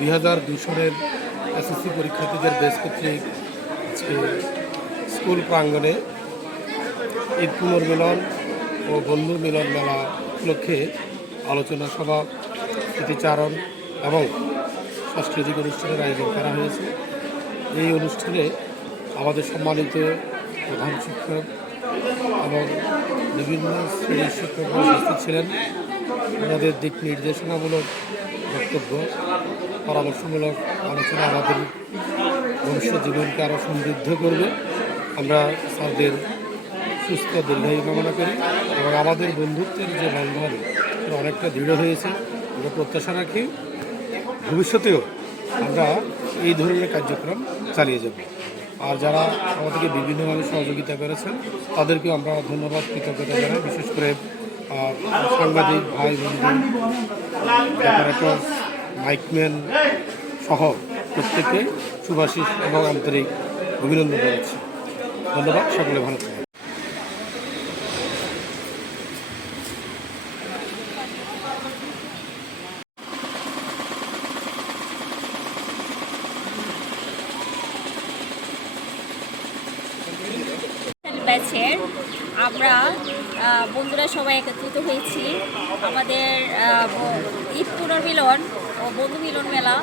2002 সালের এসএসসি পরীক্ষার্থীদের বেশ কর্তৃক স্কুল প্রাঙ্গণে ঈদ পুনর্মিলন ও বন্ধু মিলন মেলা উপলক্ষে আলোচনা সভা, স্মৃতিচারণ এবং সাংস্কৃতিক অনুষ্ঠানের আয়োজন করা হয়েছে। এই অনুষ্ঠানে আমাদের সম্মানিত প্রধান শিক্ষক এবং বিভিন্ন শ্রেণীর শিক্ষকরা উপস্থিত ছিলেন। ওনাদের দিক নির্দেশনামূলক বক্তব্য, পরামর্শমূলক আলোচনা আমাদের ভবিষ্যৎ জীবনকে আরও সমৃদ্ধ করবে। আমরা স্যারদের সুস্থ দীর্ঘায়ু কামনা করি এবং আমাদের বন্ধুত্বের যে বন্ধন অনেকটা দৃঢ় হয়েছে। আমরা প্রত্যাশা রাখি ভবিষ্যতেও আমরা এই ধরনের কার্যক্রম চালিয়ে যাব। আর যারা আমাদেরকে বিভিন্নভাবে সহযোগিতা করেছেন তাদেরকেও আমরা ধন্যবাদ, কৃতজ্ঞতা জানাই। বিশেষ করে সাংবাদিক ভাই বন্ধু, ডেকোরেটর, মাইকম্যান সহ প্রত্যেককে শুভাশিস এবং আন্তরিক অভিনন্দন জানাচ্ছি। ধন্যবাদ, সকলে ভালো থাকবেন। ব্যাচের আমরা বন্ধুরা সবাই একত্রিত হয়েছি আমাদের ঈদ পুনর্মিলন ও বন্ধু মিলন মেলা।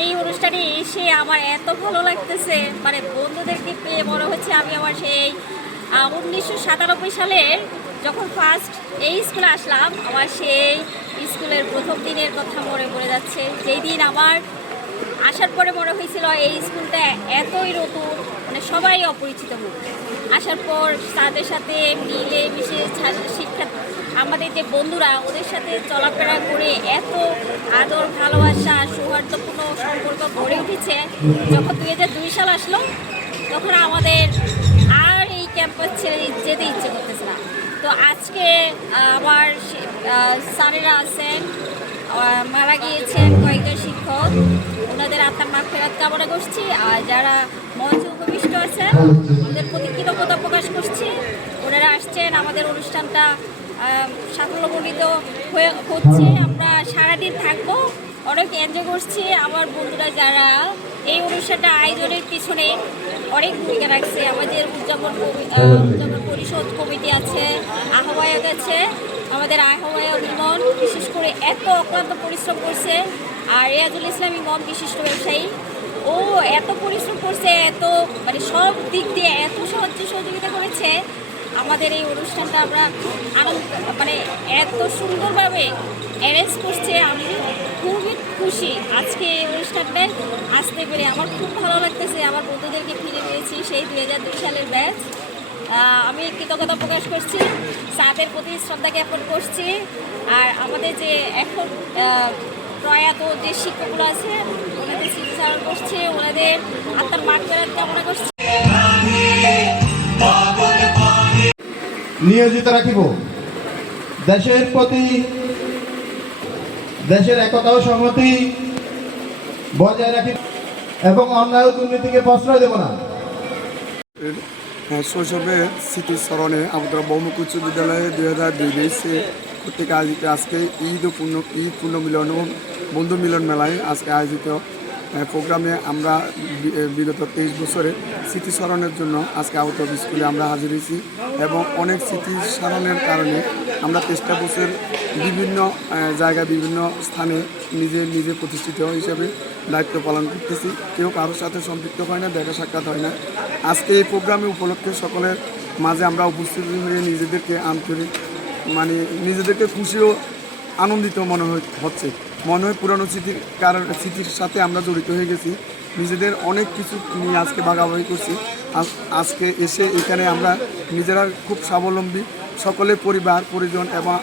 এই অনুষ্ঠানে এসে আমার এত ভালো লাগতেছে, মানে বন্ধুদেরকে পেয়ে মনে হচ্ছে আমি আমার সেই 1997 সালের যখন ফার্স্ট এই স্কুলে আসলাম, আমার সেই স্কুলের প্রথম দিনের কথা মনে পড়ে যাচ্ছে। যেই দিন আমার আসার পরে মনে হয়েছিল এই স্কুলটা এতই নতুন, মানে সবাই অপরিচিত মুখ। আসার পর তাদের সাথে মিলে মিশে শিক্ষা, আমাদের যে বন্ধুরা ওদের সাথে চলাফেরা করে এত আদর, ভালোবাসা, সৌহার্দ্যপূর্ণ সম্পর্ক গড়ে উঠেছে। যখন 2002 সাল আসলো তখন আমাদের আর এই ক্যাম্পাস ছেড়ে যেতে ইচ্ছে করতেছে না। তো আজকে আমার স্যারেরা আছেন, মারা গিয়েছেন কয়েকজন শিক্ষক, ওনাদের আত্মার মাগফিরাত কামনা করছি। আর যারা মঞ্চে উপবিষ্ট আছেন ওদের প্রতি কৃতজ্ঞতা প্রকাশ করছি। ওনারা আসছেন, আমাদের অনুষ্ঠানটা সাফল্যমণ্ডিত হচ্ছে। আমরা সারাদিন থাকবো, অনেক এনজয় করছি। আমার বন্ধুরা যারা এই অনুষ্ঠানটা আয়োজনের পিছনে অনেক ভূমিকা রাখছে, আমাদের উদযাপন পরিষদ কমিটি আছে, আহ্বায়ক আছে, আমাদের আহ্বায়ক ইমন বিশেষ করে এত অক্লান্ত পরিশ্রম করছে। আর রিয়াজুল ইসলাম ইমন বিশিষ্ট ব্যবসায়ী, ও এত পরিশ্রম করছে, এত মানে সব দিক দিয়ে এত সহযোগিতা করেছে। আমাদের এই অনুষ্ঠানটা আমরা মানে এত সুন্দরভাবে অ্যারেঞ্জ করছে। আমি খুবই খুশি আজকে এই অনুষ্ঠানটায় আসতে পেরে। আমার খুব ভালো লাগতেছে, আমার বন্ধুদেরকে ফিরে পেয়েছি সেই 2002 সালের ব্যাচ। আমি কৃতজ্ঞতা প্রকাশ করছি, স্যারদের প্রতি শ্রদ্ধা জ্ঞাপন করছি। আর আমাদের যে এখন প্রয়াত যে শিক্ষকগুলো আছে ওনাদের স্মৃতিচারণ করছি, ওনাদের আত্মার মাগফিরাত কামনা করছি। নিয়োজিত রাখিব দেশের প্রতি, দেশের একতা ও সংহতি বজায় রাখিব এবং অন্যায় ও দুর্নীতিকে প্রশ্রয় দেব না। শৈশবে স্মৃতিস্মরণে আমাদের বহুমুখী উচ্চ বিদ্যালয়ে 2002 থেকে আয়োজিত আজকে ঈদ পুনর্মিলন ও বন্ধু মিলন মেলায় আজকে আয়োজিত প্রোগ্রামে আমরা বিগত 23 বছরে স্মৃতিস্মরণের জন্য আজকে আউট অফ স্কুলে আমরা হাজির হয়েছি এবং অনেক স্মৃতিস্মরণের কারণে আমরা 23টা বছর বিভিন্ন জায়গায় বিভিন্ন স্থানে নিজে প্রতিষ্ঠিত হিসেবে দায়িত্ব পালন করতেছি। কেউ কারোর সাথে সম্পৃক্ত হয় না, দেখা সাক্ষাৎ হয় না। আজকে এই প্রোগ্রামে উপলক্ষে সকলের মাঝে আমরা উপস্থিত হয়ে নিজেদেরকে আন্তরিক নিজেদেরকে খুশি ও আনন্দিত মনে হচ্ছে। মনে হয় পুরানো স্মৃতির সাথে আমরা জড়িত হয়ে গেছি। নিজেদের অনেক কিছু নিয়ে আজকে ভাগাভাগি করছি। আজকে এসে এখানে আমরা নিজেরা খুব স্বাবলম্বী, সকলের পরিবার পরিজন এবং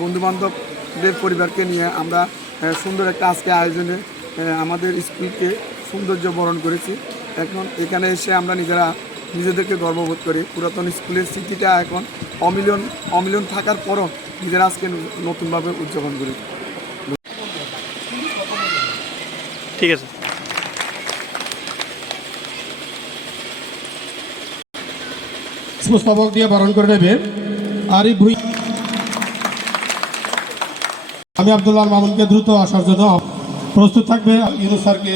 বন্ধুবান্ধবদের পরিবারকে নিয়ে আমরা সুন্দর একটা আজকে আয়োজনে আমাদের স্কুলকে সৌন্দর্য বরণ করেছি। এখন এখানে এসে আমরা নিজেদেরকে গর্ববোধ করি। পুরাতন স্কুলের স্মৃতিটা এখন অমিলন থাকার পরও নিজেরা আজকে নতুনভাবে উদযাপন করি। ঠিক আছে। পুষ্পস্তবক দিয়ে বরণ করে নেবেন আরিফ ভুঁইয়া। আমি আব্দুল্লাহ মামুনকে দ্রুত আসার জন্য প্রস্তুত থাকবে ইউনুস স্যারকে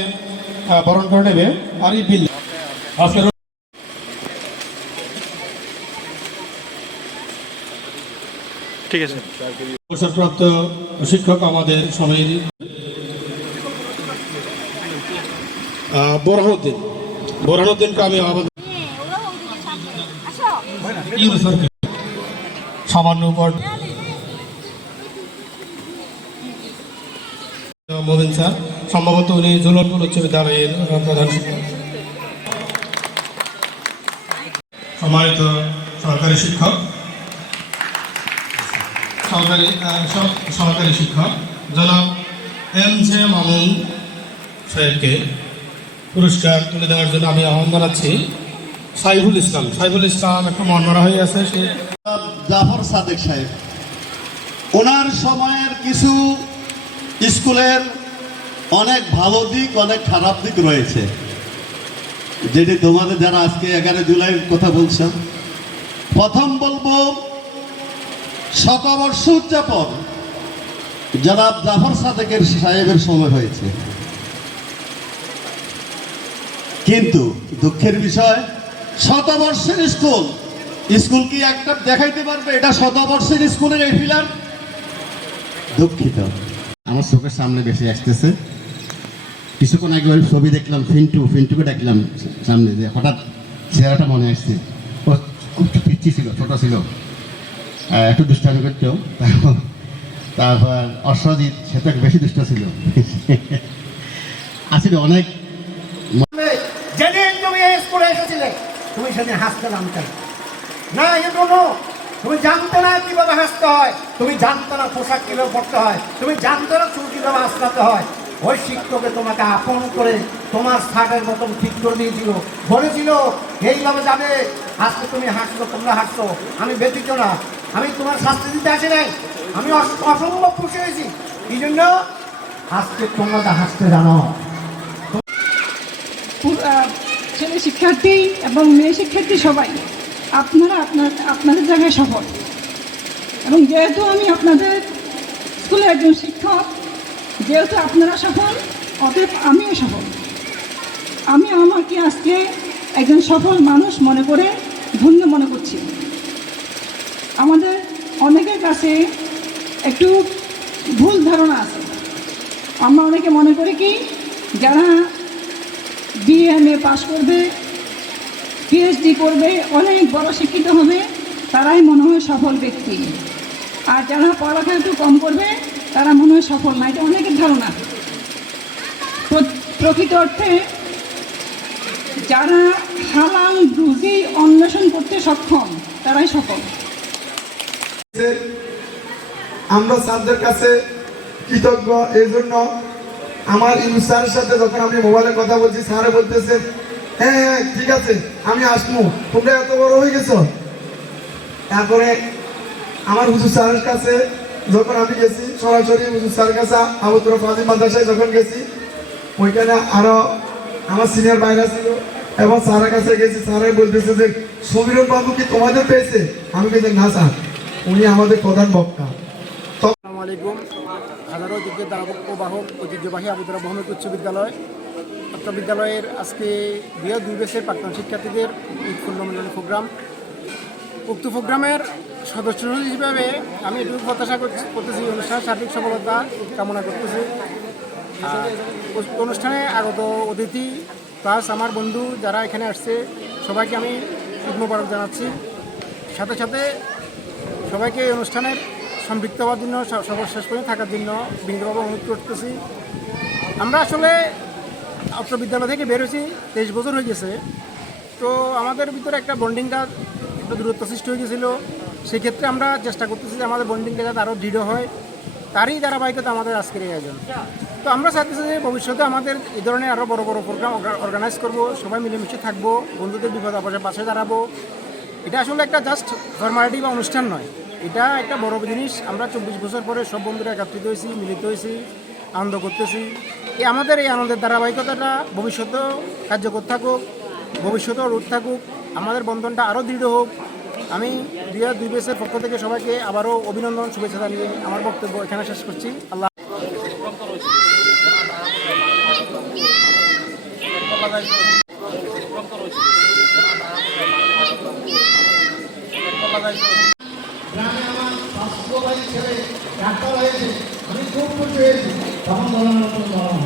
বরণ করে নেবে আরিফ বিল্লাহ। আজকের ঠিক আছে। অবসরপ্রাপ্ত শিক্ষক আমাদের সময়ের বোরহানুদ্দিনকে আমি আমাদের ইউনুস স্যারকে সামান্য উপর মোবিন স্যার, সম্ভবত উনি জুলনপুর উচ্চ বিদ্যালয়ের প্রধান শিক্ষক। সম্মানিত সহকারী শিক্ষক, সহকারী শিক্ষক জনাব M.J. মামুন সাহেবকে পুরস্কার তুলে দেওয়ার জন্য আমি আহ্বান জানাচ্ছি। সাইফুল ইসলাম একটু মনমরা হয়ে আছে। সে জাফর সাদেক সাহেব, ওনার সময়ের কিছু স্কুলের অনেক ভালো দিক অনেক খারাপ দিক রয়েছে, যেটি তোমাদের যারা আজকে 11 জুলাইয়ের কথা বলছেন। প্রথম বলবো, শতবর্ষ উদযাপন জনাব জাফর সাদেকের সাহেবের সময় হয়েছে, কিন্তু দুঃখের বিষয় শতবর্ষের স্কুল কি একটা দেখাইতে পারবে এটা শতবর্ষের স্কুলের এই ফিলার? দুঃখিত, আমার চোখের সামনে বেশি আসতেছে। কিছুক্ষণ আগে ওই ছবি দেখলাম, ফিন্টুকে দেখলাম সামনে, যে হঠাৎ চেহারাটা মনে আসছে। ও খুব পিচ্ছি ছিল, ছোট ছিল, একটু দুষ্টামি করতেও। তারপর অশ্বজিৎ, সে তো বেশি দুষ্ট ছিল। আসলে অনেক যেদিন তুমি এই স্কুলে এসেছিলে তুমি সেদিন হাসতে জানতে না, তুমি জানতো না কিভাবে হাসতে হয়, তুমি জানতো না পোশাক কিভাবে পড়তে হয়, তুমি জানতো না চুল কিভাবে আসলাতে হয়। ওই শিক্ষকে তোমাকে আপন করে তোমার শার্টের মতন ঠিক করে দিয়েছিল, বলেছিল এইভাবে যাবে। আজকে তুমি হাসছো, তোমরা হাসছো, আমি ব্যতীত না, আমি তোমার শাস্তি দিতে আসি নাই, আমি অসম্ভব খুশি হয়েছি। এই জন্য আজকে তোমরা হাসতে জানো। ছেলে শিক্ষার্থী এবং মেয়ে শিক্ষার্থী সবাই আপনারা আপনাদের জায়গায় সফল, এবং যেহেতু আমি আপনাদের স্কুলের একজন শিক্ষক, যেহেতু আপনারা সফল, অতএব আমিও সফল। আমি আমাকে আজকে একজন সফল মানুষ মনে করে ধন্য মনে করছি। আমাদের অনেকের কাছে একটু ভুল ধারণা আছে। আমরা অনেকে মনে করি কি, যারা BA পাস করবে, PhD করবে, অনেক বড় শিক্ষিত হবে, তারাই মনে হয় সফল ব্যক্তি, আর যারা পড়ালেখা একটু কম করবে তারা মনে হয় সফল না। এটা অনেকের ধারণা। প্রকৃত অর্থে যারা হালাল রুজি অন্বেষণ করতে সক্ষম তারাই সফল। আমরা স্যারদের কাছে কৃতজ্ঞ। এই জন্য আমার ইউনুস স্যারের সাথে যখন আমি মোবাইলে কথা বলছি, স্যারে বলতেছে হ্যাঁ ঠিক আছে আমি আসবো, তোমরা এত বড় হয়ে গেছো। তারপরে আমার হুজুর স্যারের কাছে যখন আমি গেছি, সরাসরি হুজুর স্যারের কাছে আবুতুর ফাজিল মাদ্রাসায় যখন গেছি, ওইখানে আরো আমার সিনিয়র ভাইরা ছিল, এবং স্যারের কাছে গেছি। স্যারে বলতেছে যে সমীরন বাবু কি তোমাদের পেয়েছে? আমি বলছি না স্যার, উনি আমাদের প্রধান বক্তা। আসসালামু আলাইকুম। হাজারো ঐতিহ্যের দ্বারবাহক ঐতিহ্যবাহী আবুদুর রহমান উচ্চ বিদ্যালয় ছাত্র বিদ্যালয়ের আজকে 2 ব্যাচের প্রাক্তন শিক্ষার্থীদের ঈদ পুনর্মিলনী প্রোগ্রাম। উক্ত প্রোগ্রামের সদস্য হিসেবে আমি এটুকু প্রত্যাশা করতেছি, অনুষ্ঠানের সার্বিক সফলতা কামনা করতেছি। অনুষ্ঠানে আগত অতিথি প্লাস আমার বন্ধু যারা এখানে আসছে সবাইকে আমি ঈদ মোবারক জানাচ্ছি। সাথে সাথে সবাইকে এই অনুষ্ঠানের সম্পৃক্ত হওয়ার জন্য, সর্বশেষ পর্যন্ত থাকার জন্য বিনীতভাবে অনুরোধ করতেছি। আমরা আসলে অত্র বিদ্যালয় থেকে বের হয়েছি 23 বছর হয়ে গেছে, তো আমাদের ভিতরে একটা বন্ডিংটা একটা দূরত্ব সৃষ্টি হয়ে গেছিলো। সেক্ষেত্রে আমরা চেষ্টা করতেছি যে আমাদের বন্ডিংটা যাতে আরও দৃঢ় হয়, তারই ধারাবাহিকতা আমাদের আজকের এই আয়োজন। তো আমরা চাইতেছি যে ভবিষ্যতে আমাদের এই ধরনের আরও বড় বড় প্রোগ্রাম অর্গানাইজ করব, সবাই মিলেমিশে থাকবো, বন্ধুদের বিপদ আপদে পাশে দাঁড়াবো। এটা আসলে একটা জাস্ট ফর্মালিটি বা অনুষ্ঠান নয়, এটা একটা বড় জিনিস। আমরা 24 বছর পরে সব বন্ধুরা একত্রিত হয়েছি, মিলিত হয়েছি, আনন্দ করতেছি। আমাদের এই আনন্দের ধারাবাহিকতাটা ভবিষ্যতেও কার্যকর থাকুক, ভবিষ্যতেও রোধ থাকুক, আমাদের বন্ধনটা আরও দৃঢ় হোক। আমি 2 ব্যাচের পক্ষ থেকে সবাইকে আবারও অভিনন্দন, শুভেচ্ছা জানিয়ে আমার বক্তব্য এখানে শেষ করছি। আল্লাহ। গ্রামে আমার স্বাস্থ্যবাহী ছেলে ডাক্তার হয়েছে, আমি খুব খুশি হয়েছি, তখন বলার মতন বলা হয়।